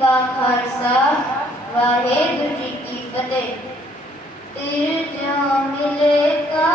ਕਾ ਖਾਲਸਾ ਵਾਹਿਗੁਰੂ ਜੀ ਕੀ ਫਤਿਹ। ਤੇਰੇ ਜਿਉ ਮਿਲੇ ਕਾ